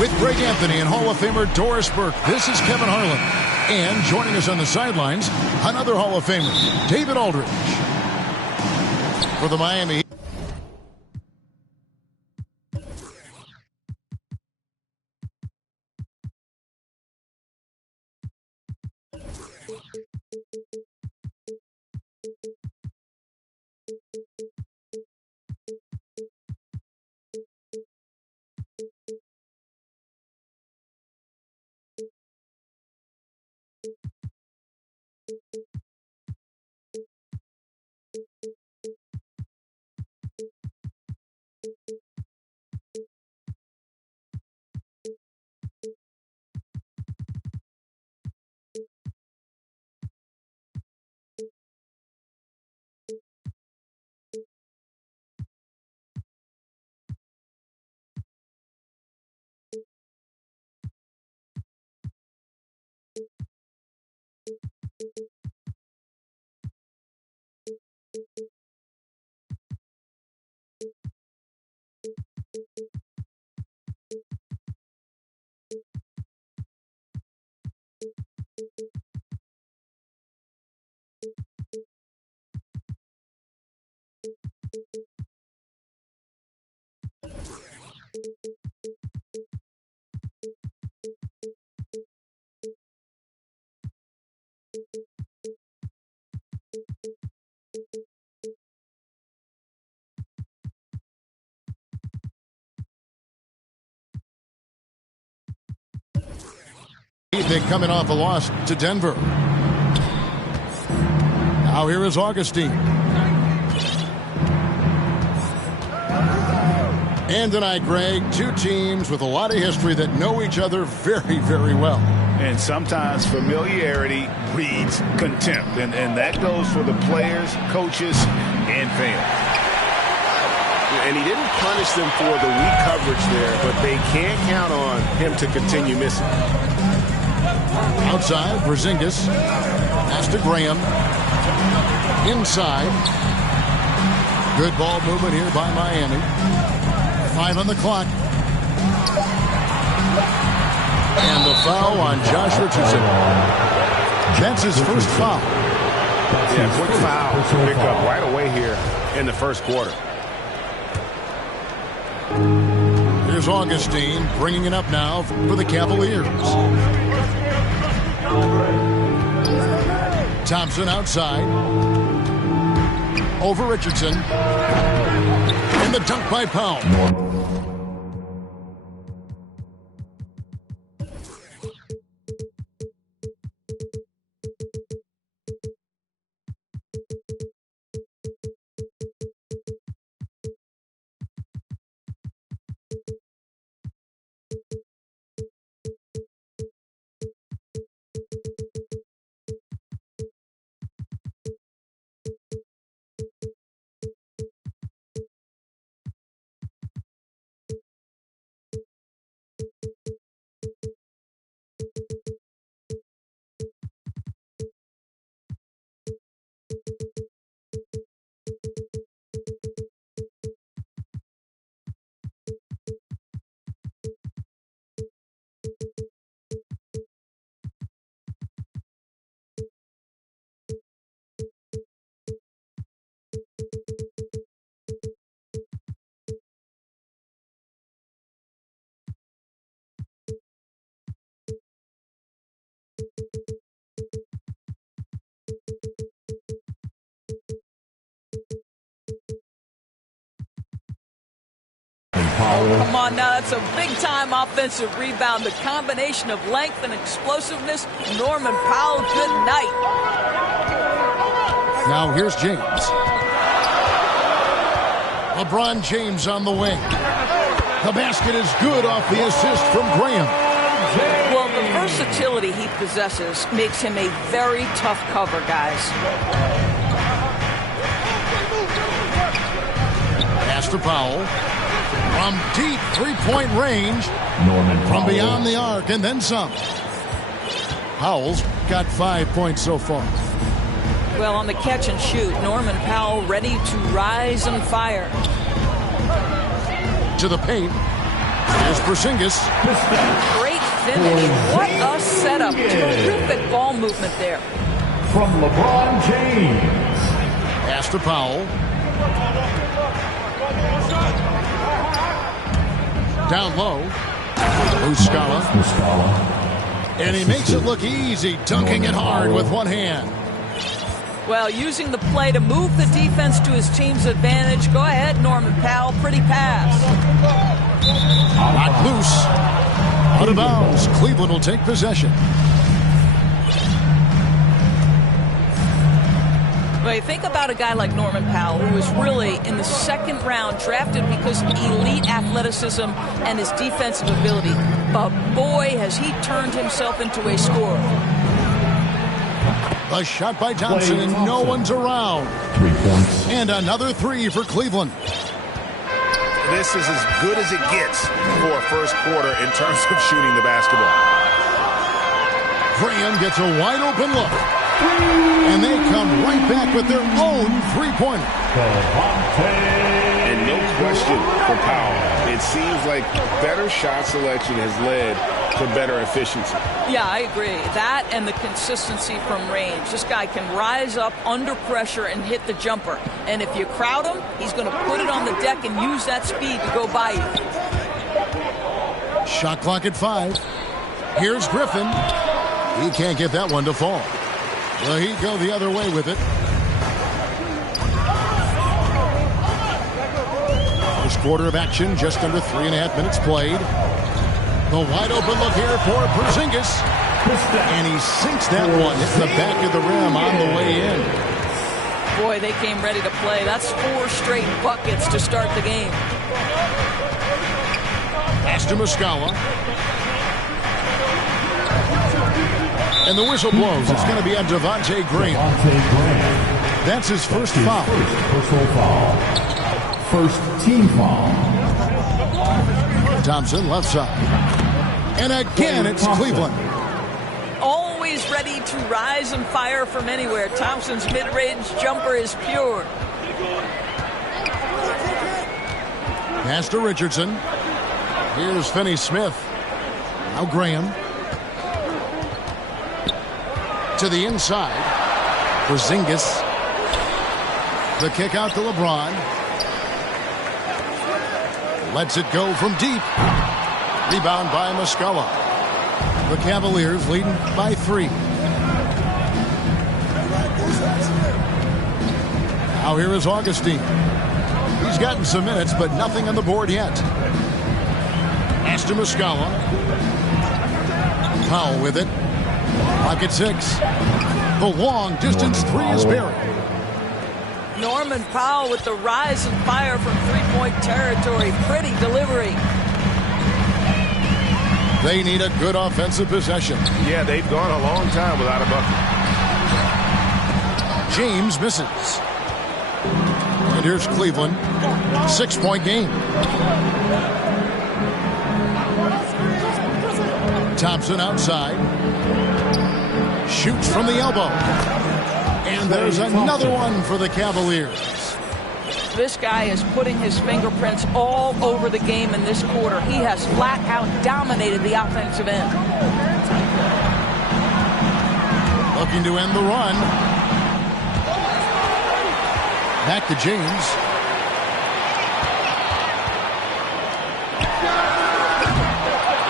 With Greg Anthony and Hall of Famer Doris Burke, this is Kevin Harlan. And joining us on the sidelines, another Hall of Famer, David Aldridge. For the Miami Heat. They're coming off a loss to Denver. Now here is Augustine. And tonight, Greg, two teams with a lot of history that know each other very, very well. And sometimes familiarity breeds contempt. And that goes for the players, coaches, and fans. And he didn't punish them for the weak coverage there, but they can't count on him to continue missing. Outside, Porzingis. Pass to Graham. Inside. Good ball movement here by Miami. 5 on the clock. And the foul on Josh Richardson. That's his first foul. Yeah, quick foul to pick up right away here in the first quarter. Here's Augustine bringing it up now for the Cavaliers. Thompson outside. Over Richardson. And the dunk by Powell. Oh, come on now, that's a big-time offensive rebound. The combination of length and explosiveness. Norman Powell, good night. Now here's James. LeBron James on the wing. The basket is good off the assist from Graham. Well, the versatility he possesses makes him a very tough cover, guys. Pass to Powell. From deep three-point range. From beyond the arc and then some. Powell's got 5 points so far. Well, on the catch and shoot, Norman Powell ready to rise and fire. To the paint. Here's Porzingis. Great finish. What a setup. Terrific ball movement there. From LeBron James. Pass to Powell. Down low. Muscala. And he makes it look easy, dunking it hard with one hand. Well, using the play to move the defense to his team's advantage. Go ahead, Norman Powell. Pretty pass. Not loose. Out of bounds. Cleveland will take possession. Well, think about a guy like Norman Powell, who was really in the second round drafted because of elite athleticism and his defensive ability. But boy, has he turned himself into a scorer. A shot by Thompson, and no one's around. 3 points. And another three for Cleveland. This is as good as it gets for a first quarter in terms of shooting the basketball. Graham gets a wide open look. And they come right back with their own three-pointer. And no question for Powell. It seems like better shot selection has led to better efficiency. Yeah, I agree. That and the consistency from range. This guy can rise up under pressure and hit the jumper. And if you crowd him, he's going to put it on the deck and use that speed to go by you. Shot clock at 5. Here's Griffin. He can't get that one to fall. Well, he'd go the other way with it. First quarter of action, just under 3.5 minutes played. The wide open look here for Porzingis. And he sinks that one. Hits the back of the rim on the way in. Boy, they came ready to play. That's 4 straight buckets to start the game. Pass to Muscala. And the whistle blows. It's going to be on Devontae Graham. That's his first foul. Personal foul. First team foul. Thompson left side. And again, it's Cleveland. Always ready to rise and fire from anywhere. Thompson's mid-range jumper is pure. Pass to Richardson. Here's Finney-Smith. Now Graham. To the inside. Porzingis. The kick out to LeBron. Lets it go from deep. Rebound by Muscala. The Cavaliers leading by 3. Now here is Augustine. He's gotten some minutes, but nothing on the board yet. Pass to Muscala. Powell with it. Pocket 6. The long distance 3 is buried. Norman Powell with the rise and fire from three-point territory. Pretty delivery. They need a good offensive possession. Yeah, they've gone a long time without a bucket. James misses. And here's Cleveland. 6-point game. Thompson outside. Shoots from the elbow. And there's another one for the Cavaliers. This guy is putting his fingerprints all over the game in this quarter. He has flat out dominated the offensive end. Looking to end the run. Back to James.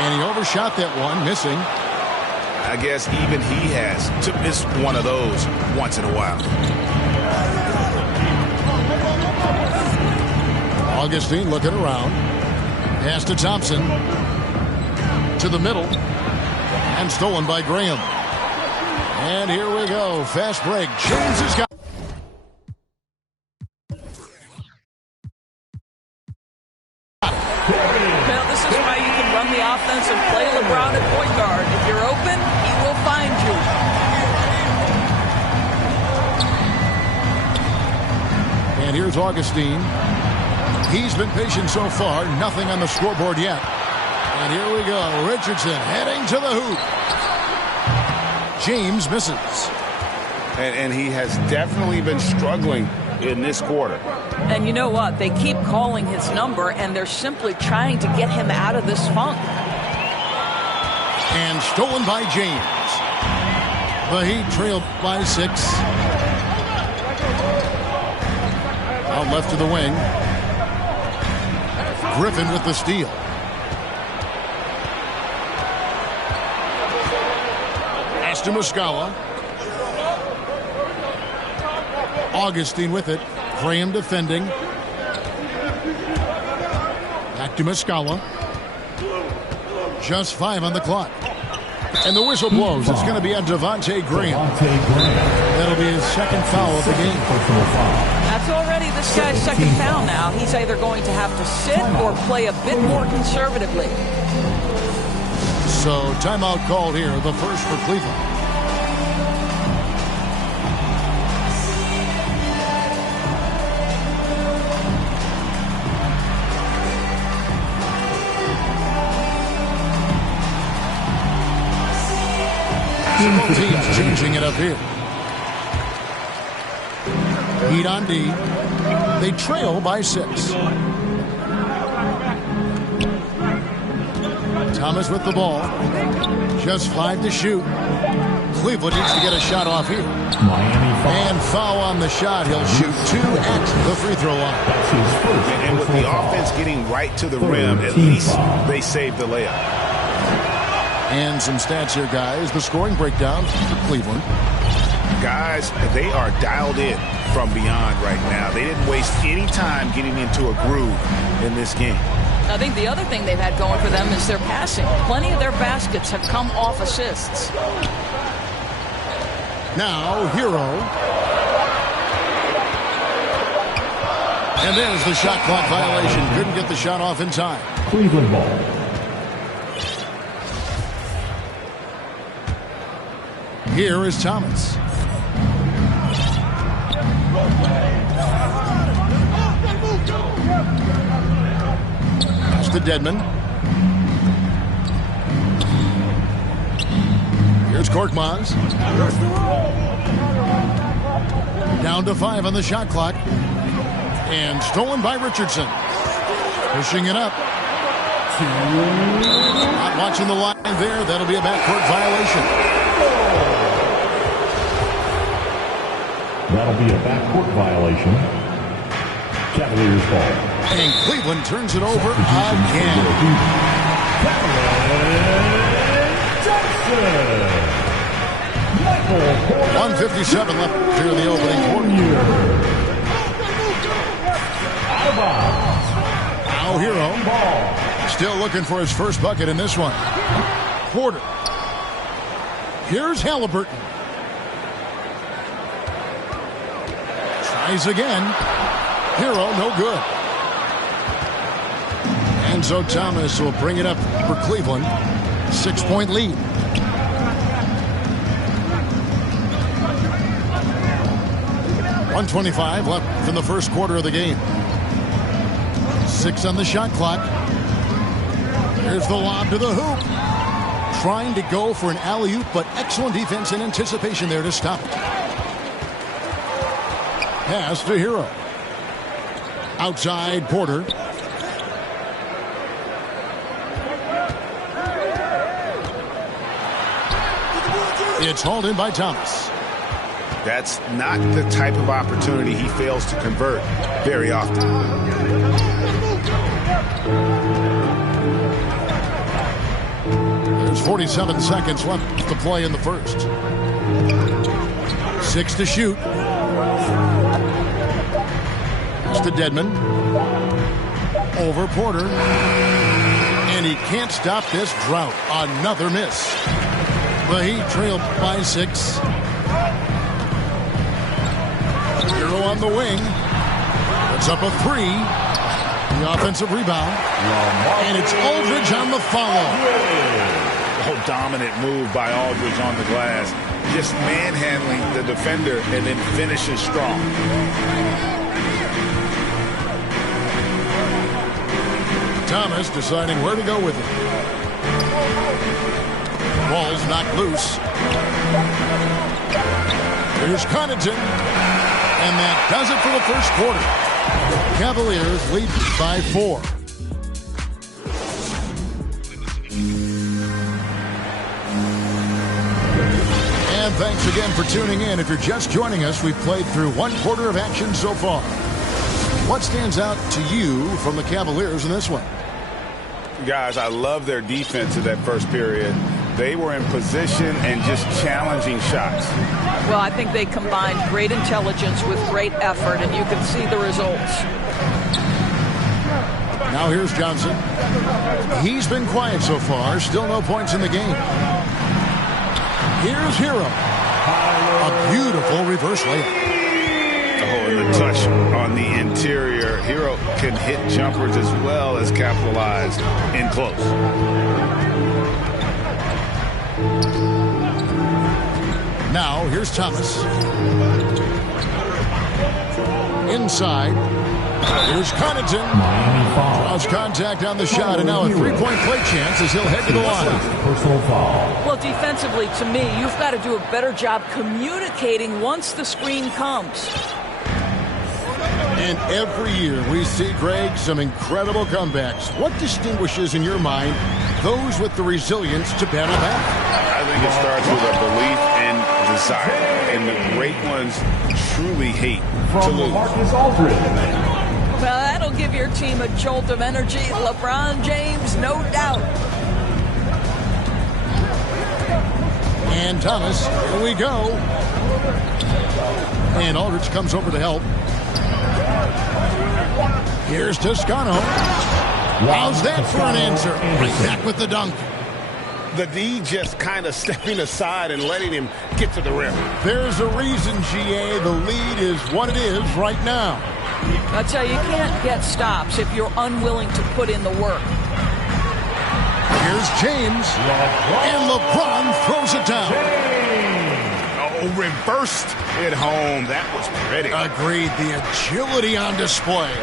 And he overshot that one, missing. I guess even he has to miss one of those once in a while. Augustine looking around. Pass to Thompson. To the middle. And stolen by Graham. And here we go. Fast break. James has got. Well, this is why you can run the offense and play LeBron at point guard. If you're open, he will find you. And here's Augustine. He's been patient so far. Nothing on the scoreboard yet. And here we go. Richardson heading to the hoop. James misses. And he has definitely been struggling in this quarter. And you know what? They keep calling his number, and they're simply trying to get him out of this funk. And stolen by James. The Heat trailed by 6. Out left to the wing. Griffin with the steal. Pass to Muscala. Augustine with it. Graham defending. Back to Muscala. Just 5 on the clock. And the whistle blows. It's going to be on Devontae Graham. That'll be his second foul of the game. That's already this guy's second foul now. He's either going to have to sit or play a bit more conservatively. So timeout called here, the first for Cleveland. Both teams changing it up here. Heat on D. They trail by 6. Thomas with the ball. Just 5 to shoot. Cleveland needs to get a shot off here. And foul on the shot. He'll shoot 2 at the free throw line. And with the offense getting right to the rim, at least they saved the layup. And some stats here, guys. The scoring breakdown for Cleveland. Guys, they are dialed in from beyond right now. They didn't waste any time getting into a groove in this game. I think the other thing they've had going for them is their passing. Plenty of their baskets have come off assists. Now, Hero. And there's the shot clock violation. Couldn't get the shot off in time. Cleveland ball. Here is Thomas. Pass to Dedmon. Here's Korkmaz. Down to 5 on the shot clock. And stolen by Richardson. Pushing it up. Not watching the line there. That'll be a backcourt violation. That'll be a backcourt violation. Cavaliers ball. And Cleveland turns it over again. 1:57 left here in the opening quarter. Now Hero. Still looking for his first bucket in this one. Porter. Here's Halliburton. Tries again. Hero, no good. And so Thomas will bring it up for Cleveland. 6-point lead. .125 left in the first quarter of the game. 6 on the shot clock. Here's the lob to the hoop. Trying to go for an alley-oop, but excellent defense and anticipation there to stop it. Pass to Hero. Outside Porter. It's hauled in by Thomas. That's not the type of opportunity he fails to convert very often. There's 47 seconds left to play in the first. 6 to shoot. It's to Dedmon. Over Porter. And he can't stop this drought. Another miss. The Heat trailed by 6. Hero on the wing. It's up a 3. The offensive rebound. And it's Aldridge on the follow. Oh, dominant move by Aldridge on the glass. Just manhandling the defender and then finishes strong. Thomas deciding where to go with it. Ball's knocked loose. Here's Connaughton. And that does it for the first quarter. Cavaliers lead by 4. And thanks again for tuning in. If you're just joining us, we've played through one quarter of action so far. What stands out to you from the Cavaliers in this one? Guys, I love their defense in that first period. They were in position and just challenging shots. Well, I think they combined great intelligence with great effort, and you can see the results. Now here's Johnson. He's been quiet so far. Still no points in the game. Here's Hero. A beautiful reverse layup. Oh, and the touch on the interior. Hero can hit jumpers as well as capitalize in close. Now, here's Thomas. Inside. Here's Connaughton. Draws contact on the shot, and now a three-point play chance as he'll head to the line. Personal foul. Well, defensively, to me, you've got to do a better job communicating once the screen comes. And every year we see, Greg, some incredible comebacks. What distinguishes, in your mind, those with the resilience to battle back? I think it starts with a belief and desire. And the great ones truly hate to lose. Well, that'll give your team a jolt of energy. LeBron James, no doubt. And Thomas, here we go. And Aldridge comes over to help. Here's Toscano. How's that for an answer? Right back with the dunk. The D just kind of stepping aside and letting him get to the rim. There's a reason, GA, the lead is what it is right now. I tell you, you can't get stops if you're unwilling to put in the work. Here's James. And LeBron throws it down. Oh, reversed it home. That was pretty. Agreed. The agility on display.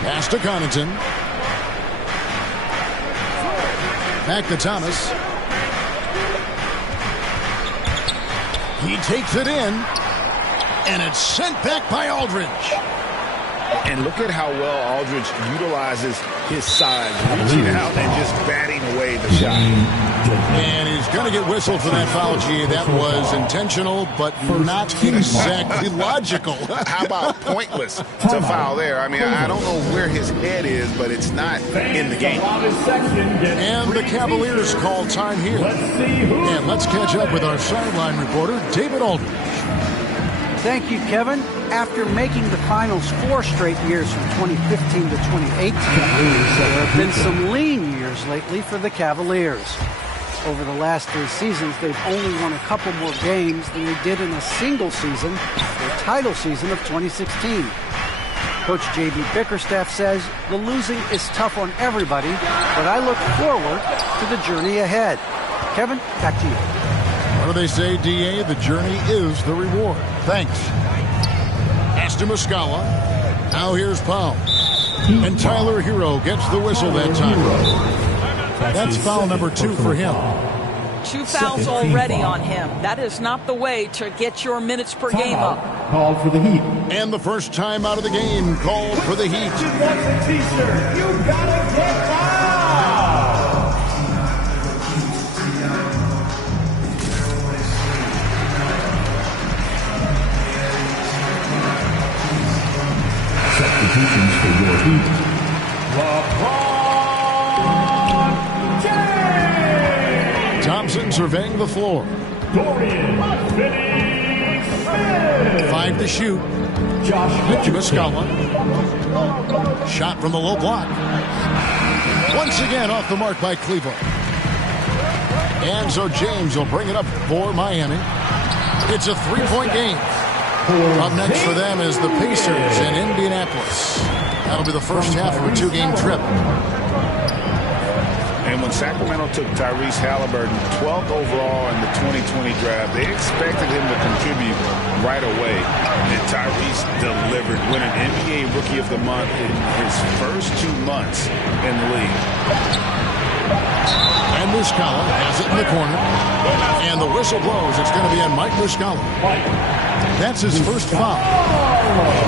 Pass to Connaughton. Back to Thomas. He takes it in. And it's sent back by Aldridge. And look at how well Aldridge utilizes his size, reaching out and just batting away the shot. And he's going to get whistled for that foul, G. That was intentional, but not exactly logical. How about pointless to foul there? I mean, I don't know where his head is, but it's not in the game. And the Cavaliers call time here. And let's catch up with our sideline reporter, David Aldridge. Thank you, Kevin. After making the finals 4 straight years from 2015 to 2018, there have been some lean years lately for the Cavaliers. Over the last 3 seasons, they've only won a couple more games than they did in a single season, their title season of 2016. Coach J.B. Bickerstaff says the losing is tough on everybody, but I look forward to the journey ahead. Kevin, back to you. What do they say, DA? The journey is the reward. Thanks. Pass to Muscala. Now here's Powell. And Tyler Hero gets the whistle that time. That's foul number 2 for him. 2 fouls already on him. That is not the way to get your minutes per game up. Called for the Heat. And the first time out of the game called for the Heat. You gotta get fouled. Substitutions for your Heat. LeBron James. Thompson surveying the floor. Dorian Finney-Smith. 5 to shoot. Josh Muscala. Shot from the low block. Once again off the mark by Cleveland. And so James will bring it up for Miami. It's a 3-point game. Up next for them is the Pacers in Indianapolis. That'll be the first half of a 2-game trip. And when Sacramento took Tyrese Halliburton 12th overall in the 2020 draft, they expected him to contribute right away. And Tyrese delivered, winning NBA Rookie of the Month in his first 2 months in the league. And Muscala has it in the corner. And the whistle blows. It's going to be on Mike Muscala. That's his first foul.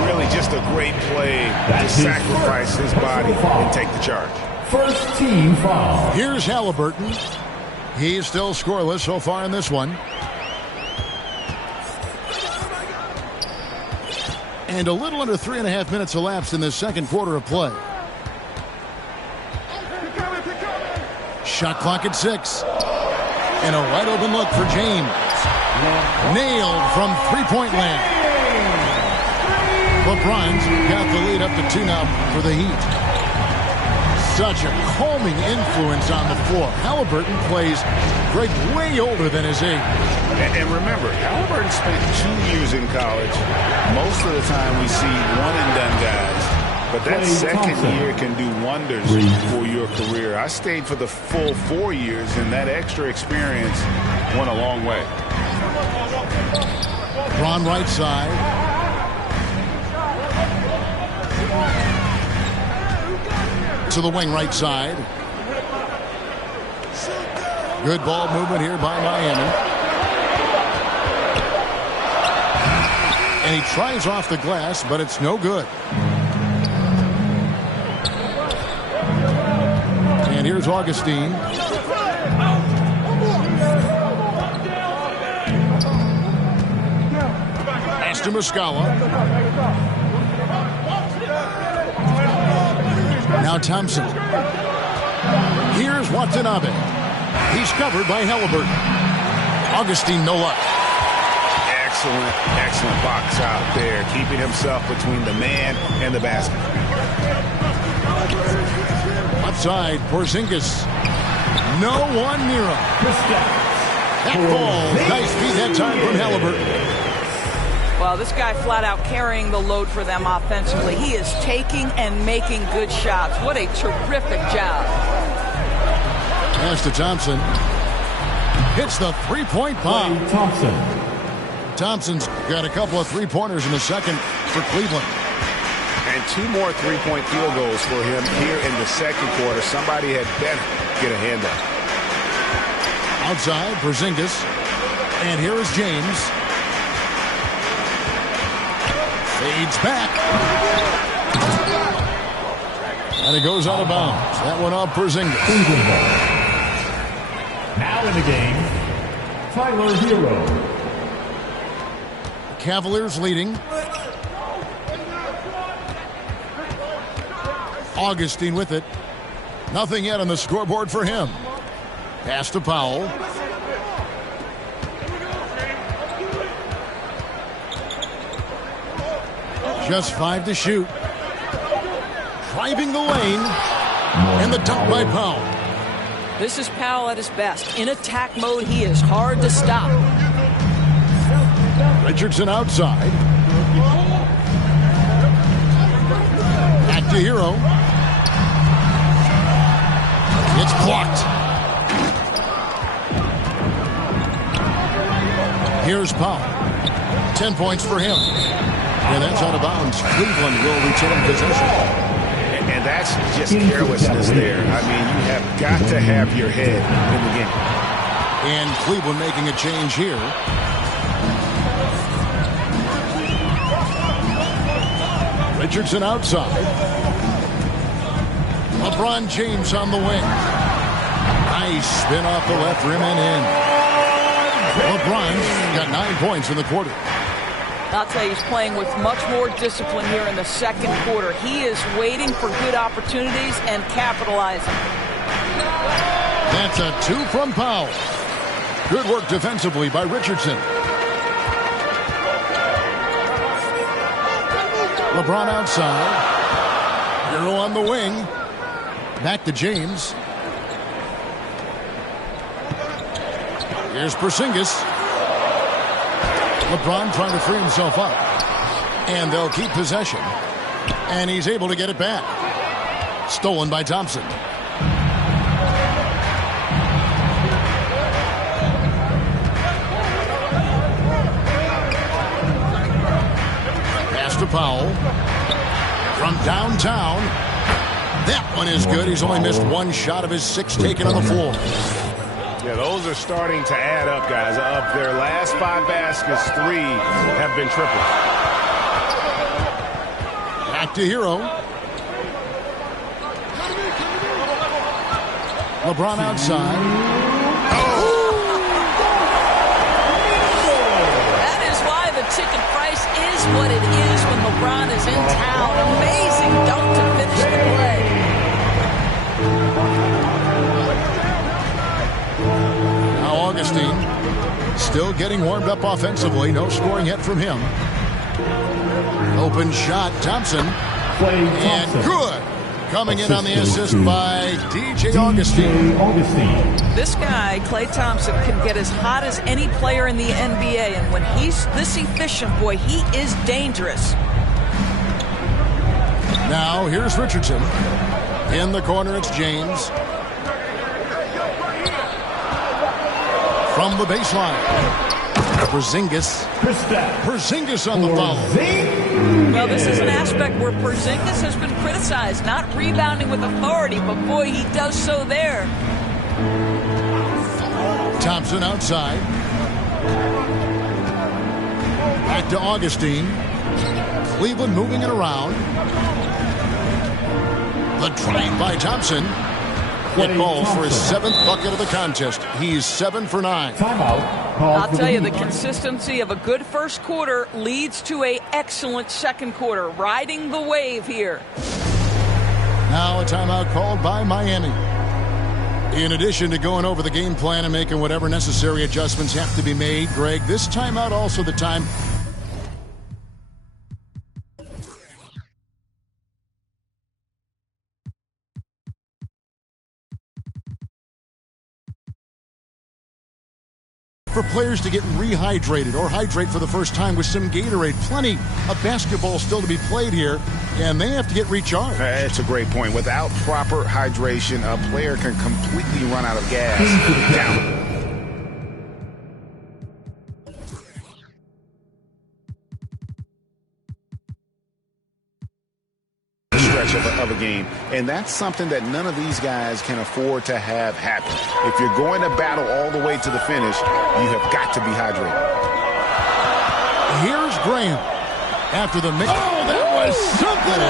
Really just a great play to sacrifice his body and take the charge. First team foul. Here's Halliburton. He's still scoreless so far in this one. And a little under 3.5 minutes elapsed in this second quarter of play. Shot clock at 6. And a wide open look for James. Nailed from three-point land. LeBron's got the lead up to 2 now for the Heat. Such a calming influence on the floor. Halliburton plays Greg way older than his age. And remember, Halliburton spent 2 years in college. Most of the time we see one-and-done guys. But that second year can do wonders for your career. I stayed for the full 4 years, and that extra experience went a long way. LeBron right side. To the wing right side. Good ball movement here by Miami. And he tries off the glass, but it's no good. And here's Augustine. Pass to Muscala. Now Thompson. Here's Watanabe. He's covered by Halliburton. Augustine no luck. Excellent box out there, keeping himself between the man and the basket. Outside, Porzingis. No one near him. That ball, nice feed that time from Halliburton. Well, this guy flat out carrying the load for them offensively. He is taking and making good shots. What a terrific job. Pass to Thompson. Hits the three-point bomb. Thompson's got a couple of three-pointers in the second for Cleveland. And 2 more three-point field goals for him here in the second quarter. Somebody had better get a hand up. Outside, Porzingis. And here is James. Fades back. And it goes out of bounds. That one off Porzingis. Now in the game, Tyler Hero. Cavaliers leading. Augustine with it. Nothing yet on the scoreboard for him. Pass to Powell. Just 5 to shoot. Driving the lane. And the dunk by Powell. This is Powell at his best. In attack mode, he is hard to stop. Richardson outside. Back to Hero. It's blocked. Here's Powell. 10 points for him. And that's out of bounds. Cleveland will retain possession. And that's just carelessness there. I mean, you have got to have your head in the game. And Cleveland making a change here. Richardson outside. LeBron James on the wing. Nice spin off the left rim and in. LeBron's got 9 points in the quarter. I'll tell you, he's playing with much more discipline here in the second quarter. He is waiting for good opportunities and capitalizing. That's a 2 from Powell. Good work defensively by Richardson. LeBron outside. Hero on the wing. Back to James. Here's Porzingis. LeBron trying to free himself up. And they'll keep possession. And he's able to get it back. Stolen by Thompson. Pass to Powell. From downtown. That one is good. He's only missed one shot of his 6 taken on the floor. Yeah, those are starting to add up, guys. Of their last 5 baskets, 3 have been triples. Back to Hero. LeBron outside. That is why the ticket price is what it is when LeBron is in town. Amazing dunk to finish the play. Now Augustine still getting warmed up offensively. No scoring yet from him. Open shot, Thompson. And good. Coming in on the assist by DJ Augustine. This guy, Klay Thompson, can get as hot as any player in the NBA. And when he's this efficient, boy, he is dangerous. Now here's Richardson. In the corner, it's James. From the baseline. Porzingis on the foul. Well, this is an aspect where Porzingis has been criticized, not rebounding with authority, but boy, he does so there. Thompson outside. Back to Augustine. Cleveland moving it around. The drive by Thompson. It falls for his 7th bucket of the contest. He's 7 for 9. I'll tell you, the consistency of a good first quarter leads to an excellent second quarter. Riding the wave here. Now a timeout called by Miami. In addition to going over the game plan and making whatever necessary adjustments have to be made, Greg, this timeout also the time for players to get rehydrated or hydrate for the first time with some Gatorade. Plenty of basketball still to be played here, and they have to get recharged. That's a great point. Without proper hydration, a player can completely run out of gas. Down. Of a game, and that's something that none of these guys can afford to have happen. If you're going to battle all the way to the finish, you have got to be hydrated. Here's Graham after the mix. Oh, that was something.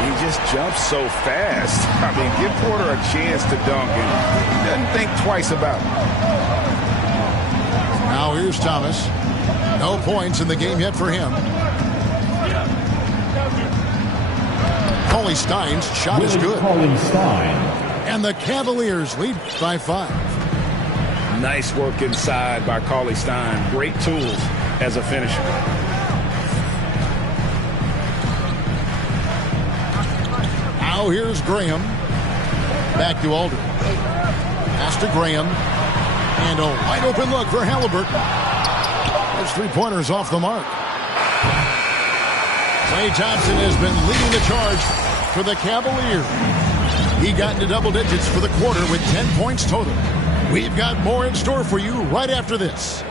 He just jumps so fast. I mean, give Porter a chance to dunk, and he doesn't think twice about it. Now here's Thomas. No points in the game yet for him. Stein's shot is good. And the Cavaliers lead by 5. Nice work inside by Stein. Great tools as a finisher. Now here's Graham. Back to Aldridge. Pass to Graham. And a wide open look for Halliburton. His 3-pointers off the mark. Klay Thompson has been leading the charge for the Cavaliers. He got into double digits for the quarter with 10 points total. We've got more in store for you right after this.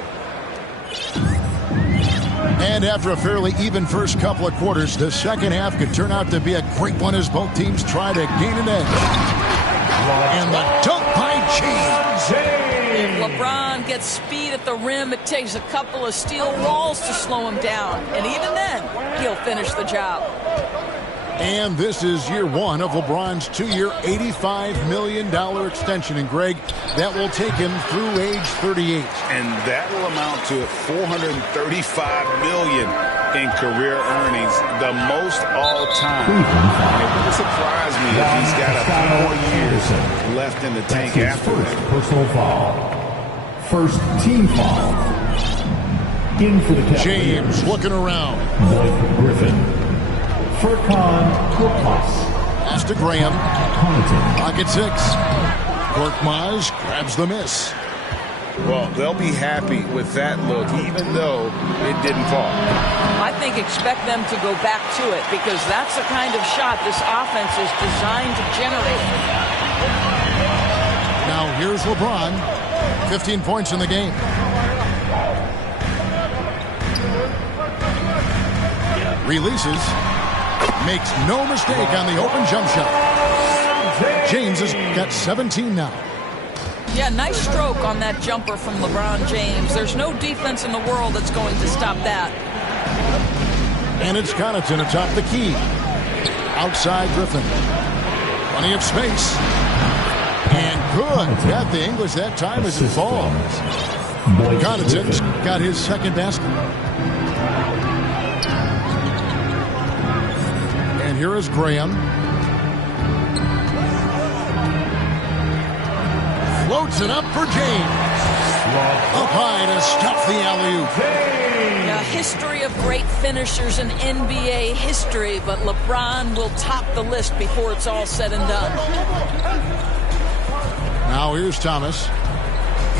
And after a fairly even first couple of quarters, the second half could turn out to be a great one as both teams try to gain an edge. And the dunk by James. If LeBron gets speed at the rim, it takes a couple of steel walls to slow him down. And even then, he'll finish the job. And this is year 1 of LeBron's 2-year, $85 million extension. And, Greg, that will take him through age 38. And that will amount to $435 million in career earnings, the most all time. It wouldn't surprise me if he's got a few more years left in the tank after that. Personal foul. First team foul. In for the Cavaliers. James looking around. Blake Griffin. Furkan Korkmaz. Pass to Graham. Pocket 6. Korkmaz grabs the miss. Well, they'll be happy with that look, even though it didn't fall. I think expect them to go back to it because that's the kind of shot this offense is designed to generate. Now here's LeBron. 15 points in the game. Releases. Makes no mistake on the open jump shot. James has got 17 now. Yeah, nice stroke on that jumper from LeBron James. There's no defense in the world that's going to stop that. And it's Connaughton atop the key. Outside Griffin. Plenty of space. And good. Got the English that time as it falls. Connaughton's got his second basket. And here is Graham. Floats it up for James. Up high to stuff the alley-oop. Yeah, history of great finishers in NBA history, but LeBron will top the list before it's all said and done. Now here's Thomas.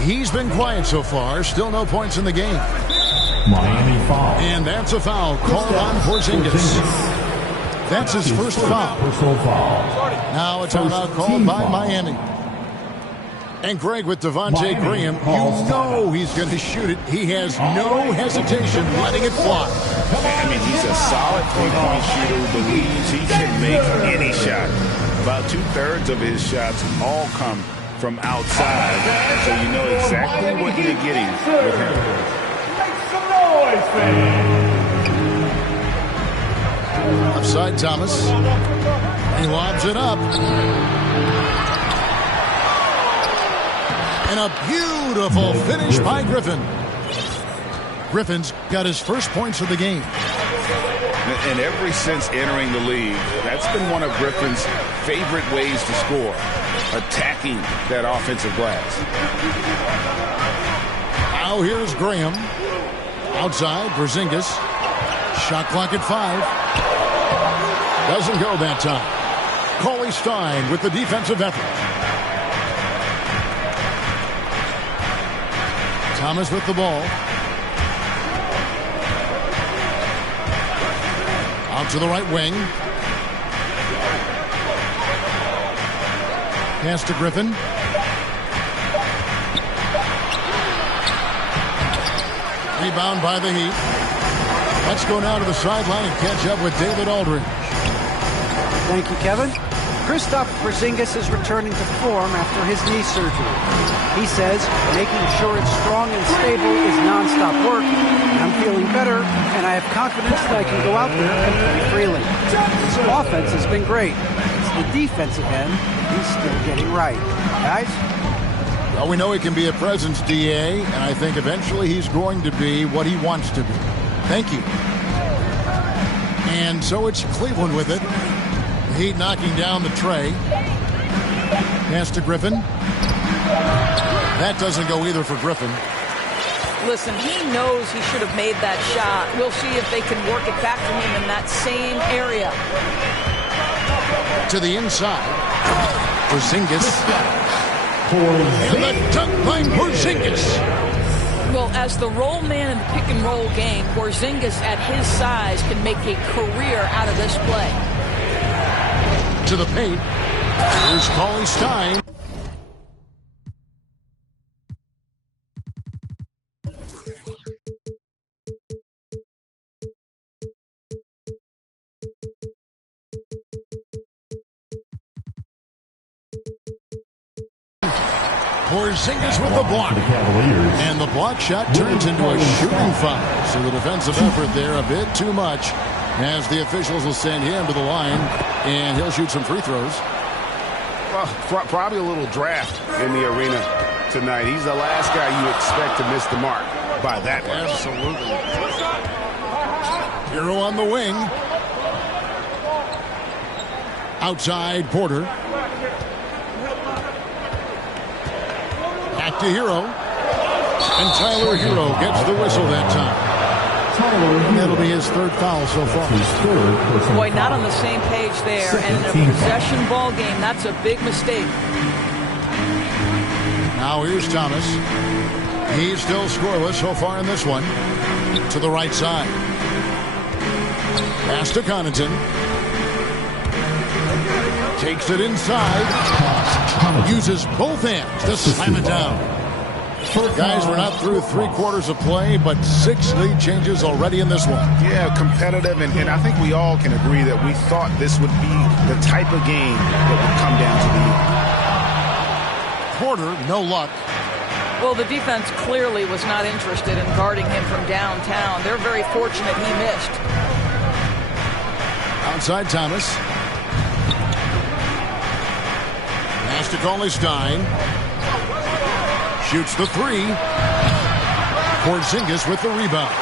He's been quiet so far. Still no points in the game. Miami foul. And that's a foul called on Porzingis. That's his first foul. Personal foul. Now a timeout called by Miami. And Greg with Devontae Graham, you know he's going to shoot it. He has no hesitation letting it fly. I mean, he's a solid three-point shooter who believes he can make any shot. About 2/3 of his shots all come from outside, so you know exactly what you're getting with him. Make some noise, man. Upside Thomas. He lobs it up. And a beautiful finish by Griffin. Griffin's got his first points of the game. And ever since entering the league, that's been one of Griffin's favorite ways to score, attacking that offensive glass. Now here's Graham. Outside, Porzingis. Shot clock at 5. Doesn't go that time. Cauley Stein with the defensive effort. Thomas with the ball. Out to the right wing. Pass to Griffin. Rebound by the Heat. Let's go now to the sideline and catch up with David Aldridge. Thank you, Kevin. Kristaps Porzingis is returning to form after his knee surgery. He says making sure it's strong and stable is nonstop work. I'm feeling better, and I have confidence that I can go out there and play freely. His offense has been great. It's the defensive end he's still getting right. Guys? Well, we know he can be a presence, DA, and I think eventually he's going to be what he wants to be. Thank you. And so it's Cleveland with it. Heat knocking down the tray. Pass to Griffin. That doesn't go either for Griffin. Listen, he knows he should have made that shot. We'll see if they can work it back from him in that same area. To the inside. Porzingis. And the dunk by Porzingis. Well, as the roll man in the pick and roll game, Porzingis at his size can make a career out of this play. To the paint. Here's Cauley Stein. Porzingis with the block. And the block shot turns into a shooting foul. So the defensive effort there a bit too much, as the officials will send him to the line, and he'll shoot some free throws. Well, probably a little draft in the arena tonight. He's the last guy you expect to miss the mark by that much. Absolutely. Hero on the wing. Outside, Porter. Back to Hero. And Tyler Hero gets the whistle that time. And that'll be his third foul so far. Boy, not on the same page there. And in a possession ball game, that's a big mistake. Now here's Thomas. He's still scoreless so far in this one. To the right side. Pass to Connaughton. Takes it inside. Uses both hands to slam it down. Guys, we're not through 3/4 of play, but 6 lead changes already in this one. Yeah, competitive, and I think we all can agree that we thought this would be the type of game that would come down to the end. Porter, no luck. Well, the defense clearly was not interested in guarding him from downtown. They're very fortunate he missed. Outside Thomas. Pass to Stein. Shoots the 3. Porzingis with the rebound.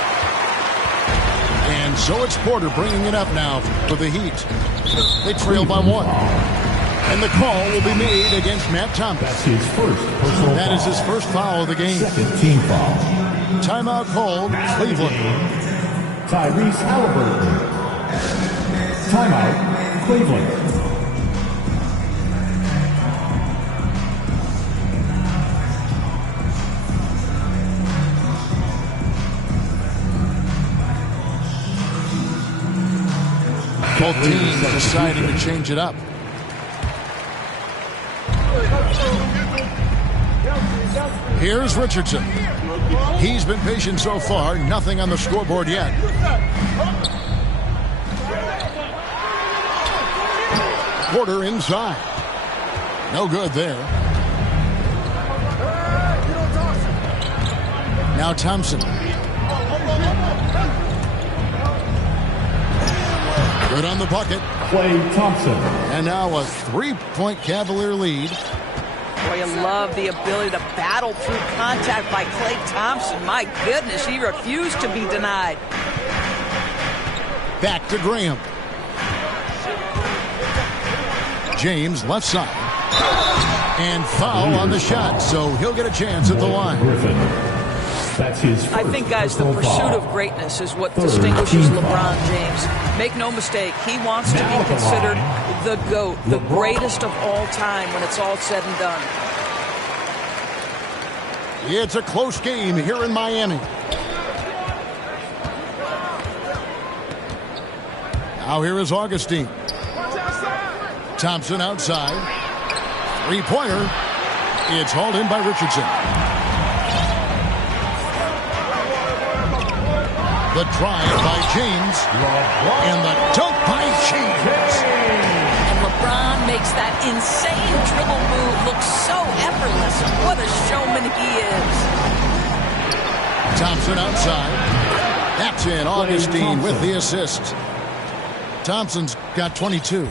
And so it's Porter bringing it up now for the Heat. They trail by 1. And the call will be made against Matt Thompson. That's his first personal foul. That is his first foul of the game. Second team foul. Timeout called, Cleveland. Tyrese Halliburton. Timeout, Cleveland. Both teams deciding to change it up. Here's Richardson. He's been patient so far. Nothing on the scoreboard yet. Porter inside. No good there. Now Thompson. Good on the bucket. Klay Thompson. And now a 3-point Cavalier lead. Boy, you love the ability to battle through contact by Klay Thompson. My goodness, he refused to be denied. Back to Graham. James left side. And foul on the shot, so he'll get a chance at the line. Griffin. That's his first. I think, guys, the pursuit of greatness is what distinguishes LeBron James. Make no mistake, he wants to be considered the GOAT, the greatest of all time when it's all said and done. It's a close game here in Miami. Now here is Augustine. Thompson outside. 3-pointer. It's hauled in by Richardson. The drive by James. And the dunk by James. And LeBron makes that insane dribble move look so effortless. What a showman he is. Thompson outside. That's in. Augustine with the assist. Thompson's got 22.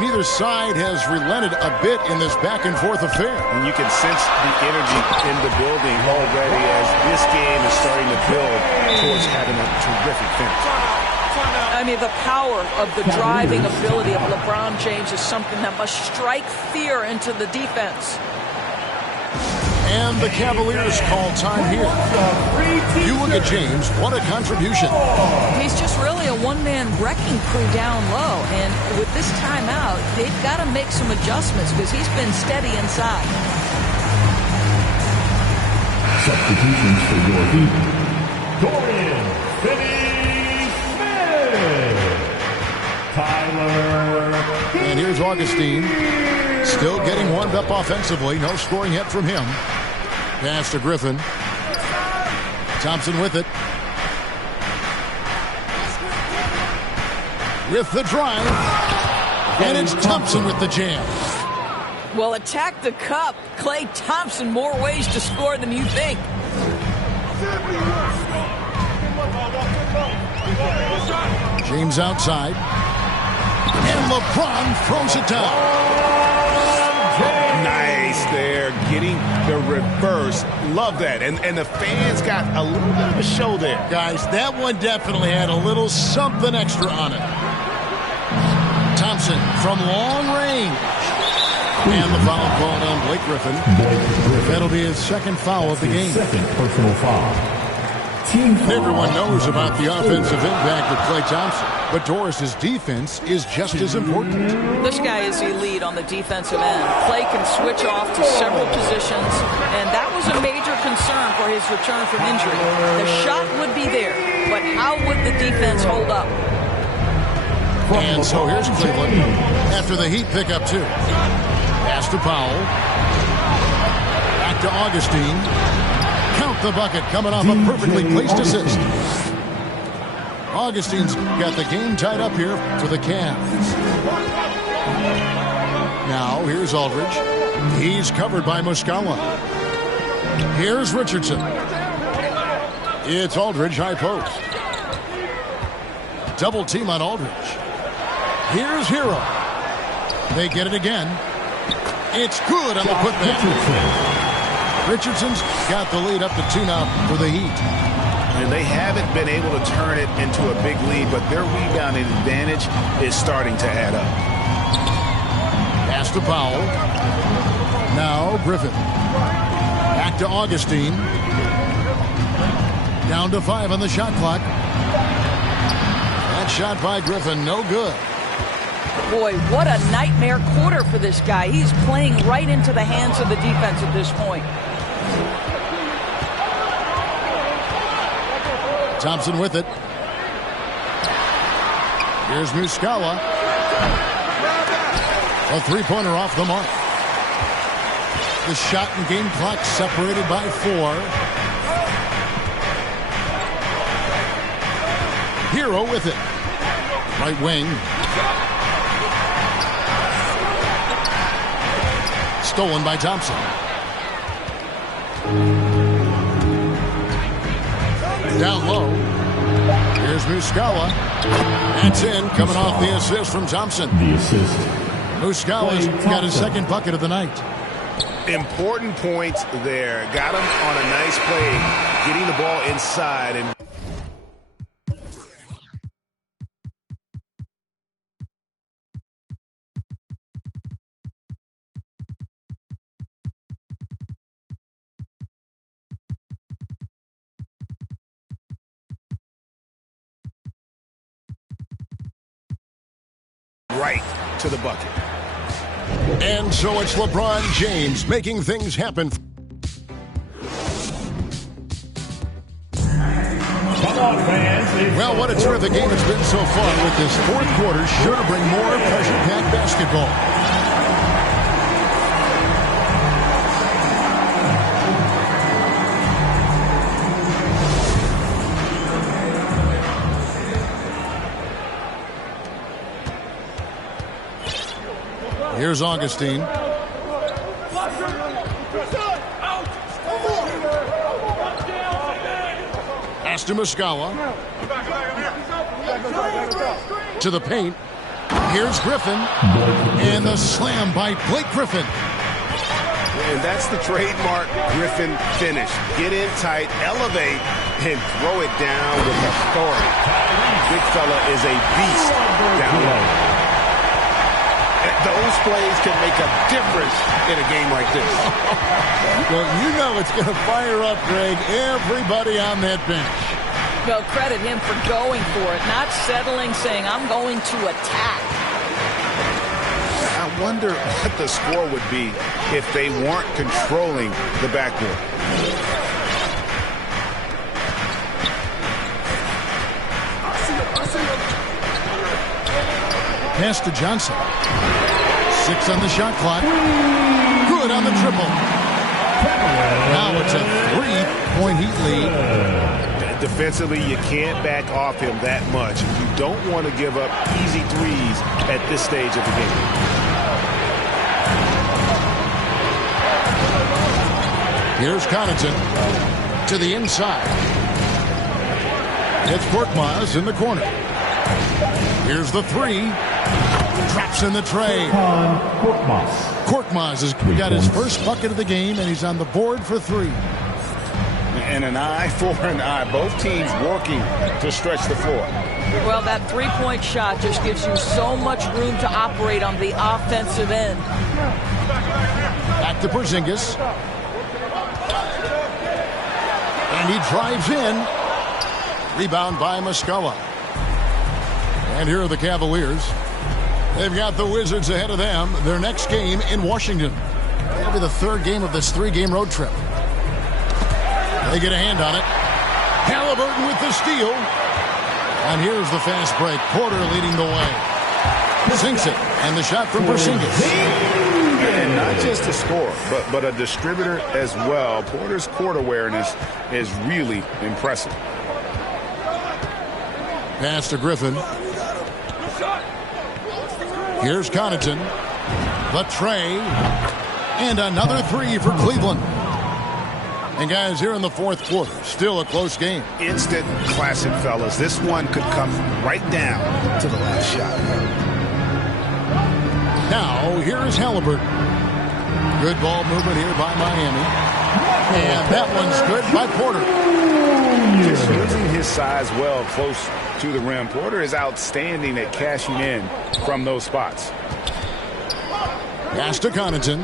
Neither side has relented a bit in this back-and-forth affair. And you can sense the energy in the building already as this game is starting to build towards having a terrific finish. I mean, the power of the driving ability of LeBron James is something that must strike fear into the defense. And the Cavaliers call time here. You look at James, what a contribution. He's just really a one-man wrecking crew down low. And with this timeout, they've got to make some adjustments because he's been steady inside. Substitutions for your Heat. Dorian Finney-Smith. Tyler. And here's Augustine. Still getting warmed up offensively. No scoring yet from him. Pass to Griffin. Thompson with it. With the drive. And it's Thompson with the jam. Well, attack the cup. Klay Thompson, more ways to score than you think. James outside. And LeBron throws it down. Nice there, getting the reverse. Love that. And the fans got a little bit of a show there. Guys, that one definitely had a little something extra on it. Thompson from long range. And the foul called on Blake Griffin. That'll be his second foul of the game. Second personal foul. Everyone knows about the offensive impact of Klay Thompson, but Doris's defense is just as important. This guy is elite on the defensive end. Klay can switch off to several positions, and that was a major concern for his return from injury. The shot would be there, but how would the defense hold up? And so here's Cleveland after the Heat pick up 2. Pass to Powell. Back to Augustine. Count the bucket, coming off a perfectly placed assist. Augustine's got the game tied up here for the Cavs. Now, here's Aldridge. He's covered by Muscala. Here's Richardson. It's Aldridge, high post. Double team on Aldridge. Here's Hero. They get it again. It's good on the putback. Richardson's got the lead up to 2 now for the Heat. And they haven't been able to turn it into a big lead, but their rebounding advantage is starting to add up. Pass to Powell. Now Griffin. Back to Augustine. Down to 5 on the shot clock. That shot by Griffin, no good. Boy, what a nightmare quarter for this guy. He's playing right into the hands of the defense at this point. Thompson with it. Here's Muscala. A three-pointer off the mark. The shot and game clock separated by 4. Hero with it. Right wing. Stolen by Thompson. Down low. Here's Muscala. That's in, coming off the assist from Thompson. The assist. Muscala's got his second bucket of the night. Important points there. Got him on a nice play, getting the ball inside and right to the bucket. And so it's LeBron James making things happen. Well, what a terrific game it's been so far, with this fourth quarter sure to bring more pressure-packed basketball. Here's Augustine. Pass to Muscala. To the paint. Here's Griffin. And the slam by Blake Griffin. And that's the trademark Griffin finish. Get in tight, elevate, and throw it down with authority. Big fella is a beast down low. Those plays can make a difference in a game like this. Well, you know it's going to fire up, Greg, everybody on that bench. Well, credit him for going for it, not settling, saying, I'm going to attack. I wonder what the score would be if they weren't controlling the backboard. Pass to Johnson. 6 on the shot clock. Good on the triple. Now it's a 3-point Heat lead. Defensively, you can't back off him that much. You don't want to give up easy threes at this stage of the game. Here's Connaughton to the inside. It's Korkmaz in the corner. Here's the 3. Traps in the tray. Korkmaz has got his first bucket of the game, and he's on the board for 3. And an eye for an eye. Both teams working to stretch the floor. Well, that three-point shot just gives you so much room to operate on the offensive end. Back to Porzingis. And he drives in. Rebound by Muscala. And here are the Cavaliers. They've got the Wizards ahead of them. Their next game in Washington. That'll be the 3rd game of this 3-game road trip. They get a hand on it. Halliburton with the steal. And here's the fast break. Porter leading the way. Sinks it. And the shot from Porzingis. And not just a scorer, but a distributor as well. Porter's court awareness is really impressive. Pass to Griffin. Here's Connaughton. The tray. And another three for Cleveland. And guys, here in the fourth quarter, still a close game. Instant classic, fellas. This one could come right down to the last shot. Now, here is Halliburton. Good ball movement here by Miami. And that one's good by Porter. Just using his size well close to the rim. Porter is outstanding at cashing in from those spots. Pass to Connaughton.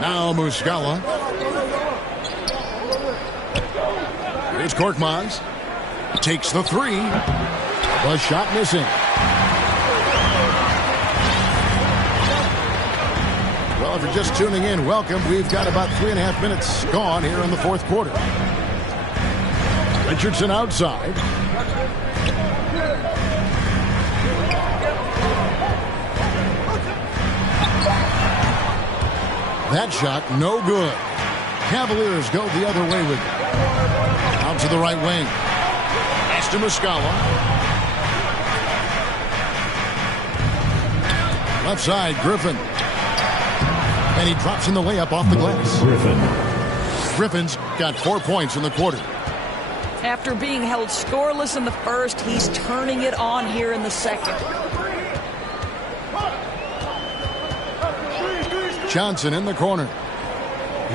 Now Muscala. Here's Korkmaz. Takes the three. The shot missing. Well, if you're just tuning in, welcome. We've got about 3.5 minutes gone here in the fourth quarter. Richardson outside. That shot, no good. Cavaliers go the other way with it. Out to the right wing. Pass to Muscala. Left side, Griffin. And he drops in the layup off the glass. Griffin's got 4 points in the quarter. After being held scoreless in the first, he's turning it on here in the second. Johnson in the corner.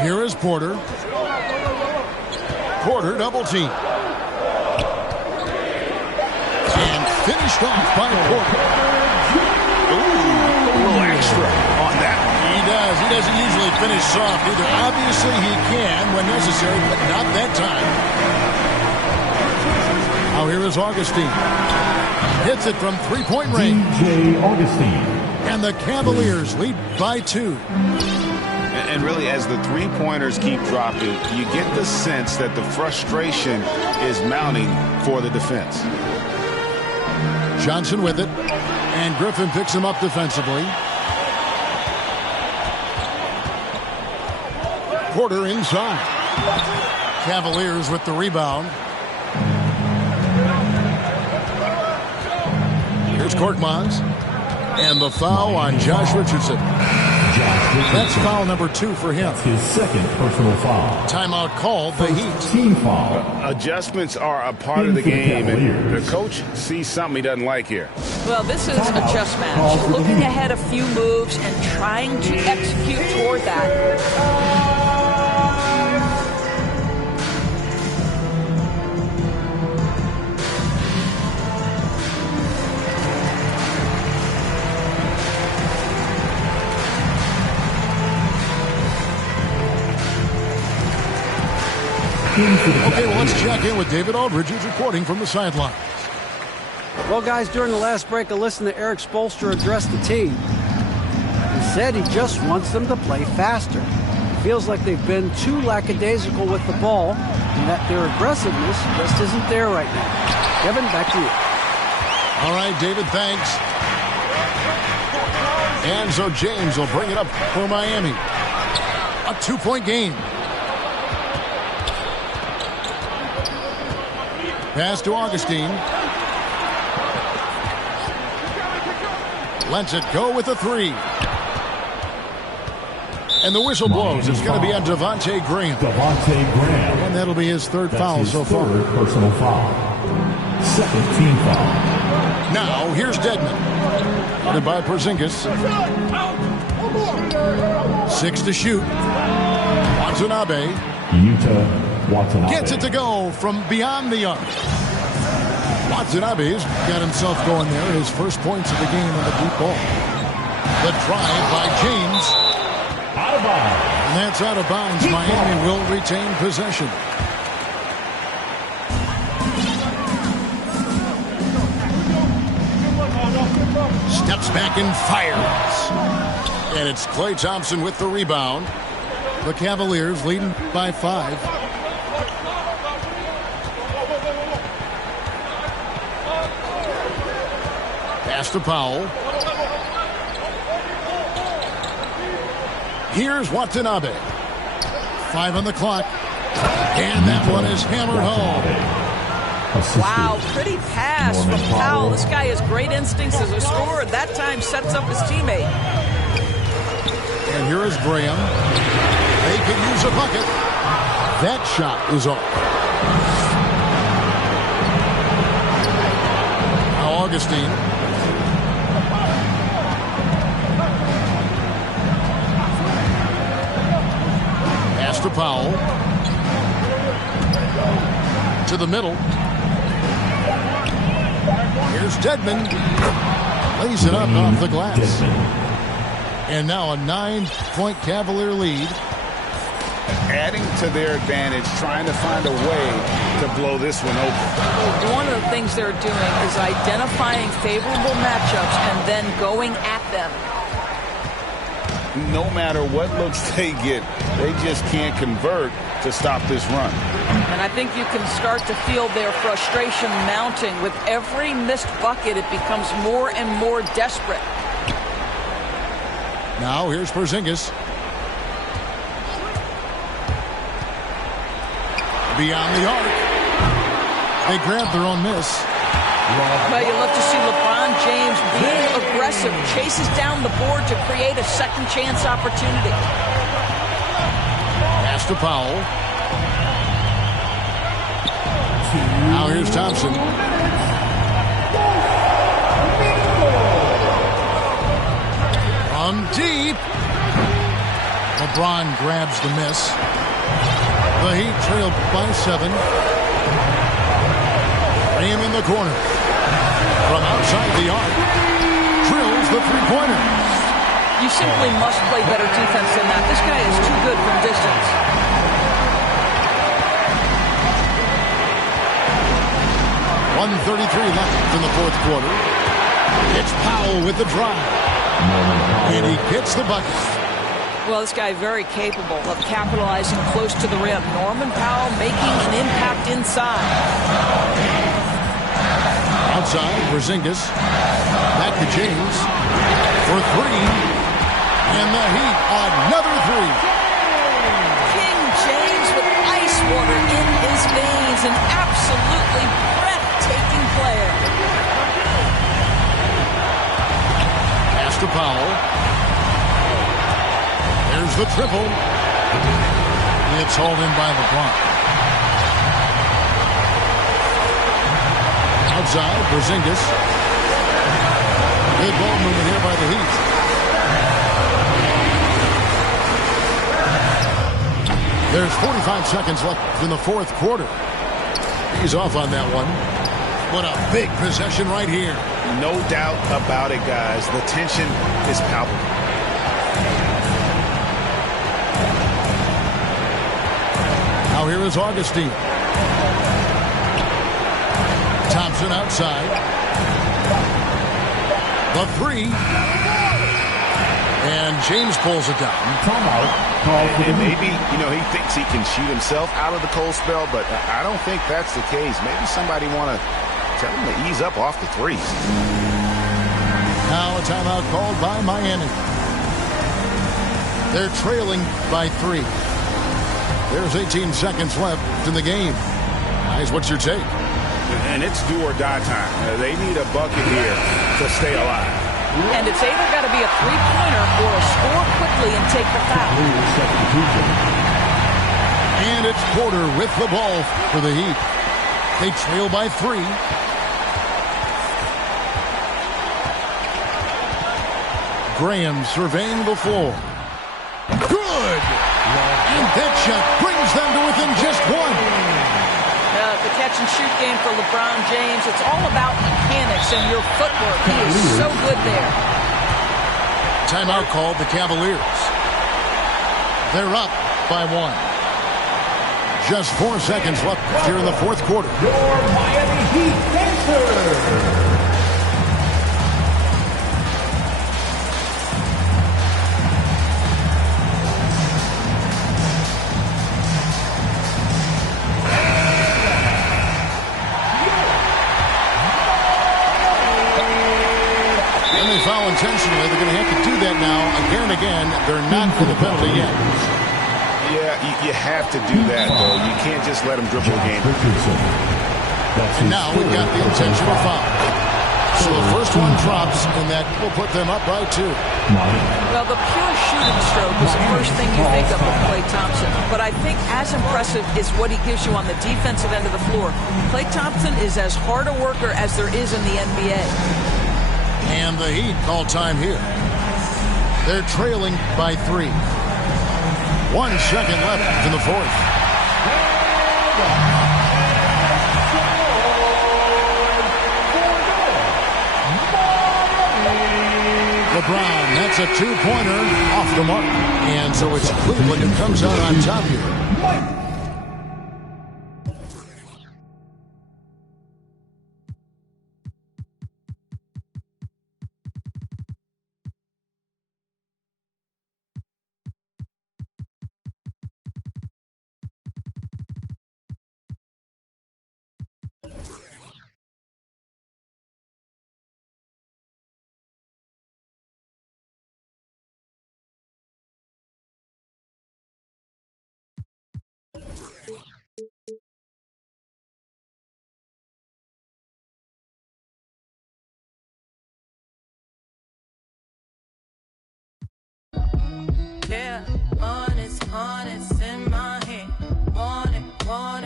Here is Porter. Porter double team. And finished off by Porter. Ooh, a little extra on that one. He does. He doesn't usually finish soft either. Obviously he can when necessary, but not that time. Now here is Augustine. Hits it from three-point range. DJ Augustine. And the Cavaliers lead by 2. And really, as the three-pointers keep dropping, you get the sense that the frustration is mounting for the defense. Johnson with it. And Griffin picks him up defensively. Porter inside. Cavaliers with the rebound. Here's Korkmaz. And the foul on Josh Richardson. That's foul number 2 for him. That's his second personal foul. Timeout called the Heat. Team foul. Adjustments are a part of the game, and the coach sees something he doesn't like here. Well, this is a chess match. Looking ahead a few moves and trying to execute toward that. Okay, well, let's check in with David Aldridge, who's reporting from the sideline. Well, guys, during the last break, I listened to Eric Spoelstra address the team. He said he just wants them to play faster. It feels like they've been too lackadaisical with the ball and that their aggressiveness just isn't there right now. Kevin, back to you. All right, David, thanks. And so James will bring it up for Miami. A 2-point game. Pass to Augustine. Lets it go with a 3. And the whistle blows. It's going to be on Devontae Graham. And that'll be his third foul so far. Third personal foul. Second team foul. Now, here's Dedmon. Guarded by Porzingis. 6 to shoot. Watanabe. Utah Watanabe. Gets it to go from beyond the arc. Watanabe's got himself going there. His first points of the game on the deep ball. The drive by James. Out of bounds. And that's out of bounds. Miami will retain possession. Steps back and fires. And it's Klay Thompson with the rebound. The Cavaliers leading by 5. Pass to Powell. Here's Watanabe. 5 on the clock. And that one is hammered home. Wow, pretty pass from Powell. This guy has great instincts as a scorer. That time sets up his teammate. And here is Graham. They could use a bucket. That shot is off. Now Augustine. Pass to Powell. To the middle. Here's Dedmon. Lays it up off the glass. And now a 9-point Cavalier lead. Adding to their advantage, trying to find a way to blow this one open. One of the things they're doing is identifying favorable matchups and then going at them. No matter what looks they get, they just can't convert to stop this run. And I think you can start to feel their frustration mounting. With every missed bucket, it becomes more and more desperate. Now here's Porzingis. Beyond the arc. They grab their own miss. Well, you love to see LeBron James being aggressive, chases down the board to create a second chance opportunity. Pass to Powell. Now here's Thompson. From deep. LeBron grabs the miss. The Heat trailed by 7. Graham in the corner. From outside the arc. Drills the three-pointer. You simply must play better defense than that. This guy is too good from distance. .133 left in the fourth quarter. It's Powell with the drive. And he gets the bucket. Well, this guy very capable of capitalizing close to the rim. Norman Powell making an impact inside. Outside, Porzingis. Back to James. For 3. And the Heat, another 3. King James with ice water in his veins. An absolutely breathtaking player. Pass to Powell. There's the triple. It's hauled in by LeBron. Outside, Porzingis. Good ball movement here by the Heat. There's 45 seconds left in the fourth quarter. He's off on that one. What a big possession right here. No doubt about it, guys. The tension is palpable. Now here is Augustine. Thompson outside. The 3. And James pulls it down. And maybe, he thinks he can shoot himself out of the cold spell, but I don't think that's the case. Maybe somebody want to tell him to ease up off the threes. Now a timeout called by Miami. They're trailing by 3. There's 18 seconds left in the game. Guys, what's your take? And it's do or die time. They need a bucket here to stay alive. And it's either got to be a three-pointer or a score quickly and take the foul. And it's Porter with the ball for the Heat. They trail by 3. Graham surveying the floor. Good! And that shot brings them to within just 1. The catch-and-shoot game for LeBron James, it's all about mechanics and your footwork. He is so good there. Timeout called the Cavaliers. They're up by 1. Just 4 seconds left here in the fourth quarter. Your Miami Heat answer. Foul intentionally. They're going to have to do that that now, again and again, they're not in the penalty yet. Yeah, you have to do that, though. You can't just let them dribble the game. And now we've got the intentional foul. So the first one drops, and that will put them up by 2. Well, the pure shooting stroke is the first thing you think of with Klay Thompson. But I think as impressive is what he gives you on the defensive end of the floor. Klay Thompson is as hard a worker as there is in the NBA. And the Heat call time here. They're trailing by 3. 1 second left in the fourth. LeBron, that's a 2-pointer off the mark. And so it's Cleveland who comes out on top here. Yeah.